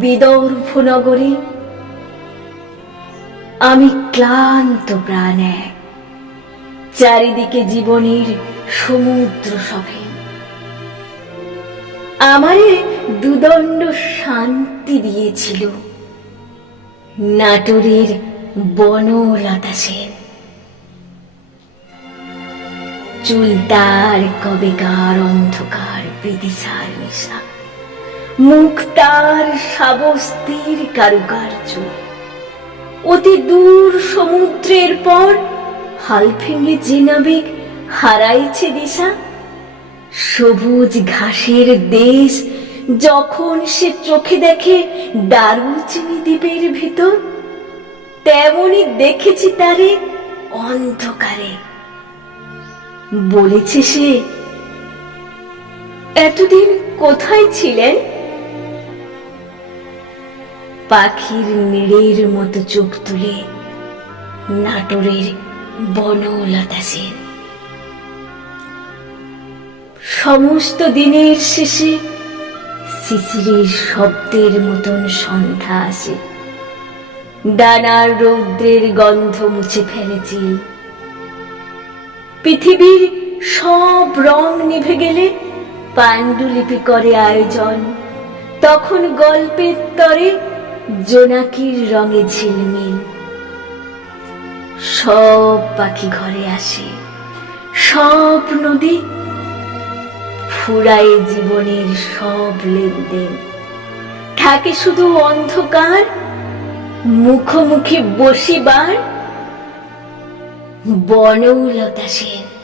বিদর্ভ নগরে আমি ক্লান্ত প্রাণ এক চারিদিকে জীবনের সমুদ্র সভে। আমারে দুদণ্ড শান্তি দিয়েছিল নাটোরের বনলতা সেন চুল তার কবেকার অন্ধকার বিদিশার নেশা। মুখ তার সাবস্তির কারুকার্য। অতি দূর সমুদ্রের পর হাল ভেঙে যে নাবিক হারাইছে দিশা। সবুজ ঘাসের দেশ যখন সে চোখে দেখে দারুচিনি দ্বীপের ভিতর, তেমনি দেখেছি তারে অন্ধকারে। বলেছে সে, এতদিন কোথায় ছিলেন? পাখির নিড়ের মতো চোখ তুলে নাটোরের বনলতা সেন সমস্ত দিনের শেষে শিশিরের শব্দের মতন সন্ধ্যা আসে। ডানার রৌদ্রের গন্ধ মুছে ফেলেছি। পৃথিবীর সব রং নিভে গেলে পাণ্ডুলিপি করে আয়োজন। তখন গল্পের তরে জোনাকির রঙে ঝিলমিল। সব পাখি ঘরে আসে। সব নদী ফুরায় জীবনের সব লেনদেন। থাকে শুধু অন্ধকার, মুখোমুখি বসিবার বনলতা সেন।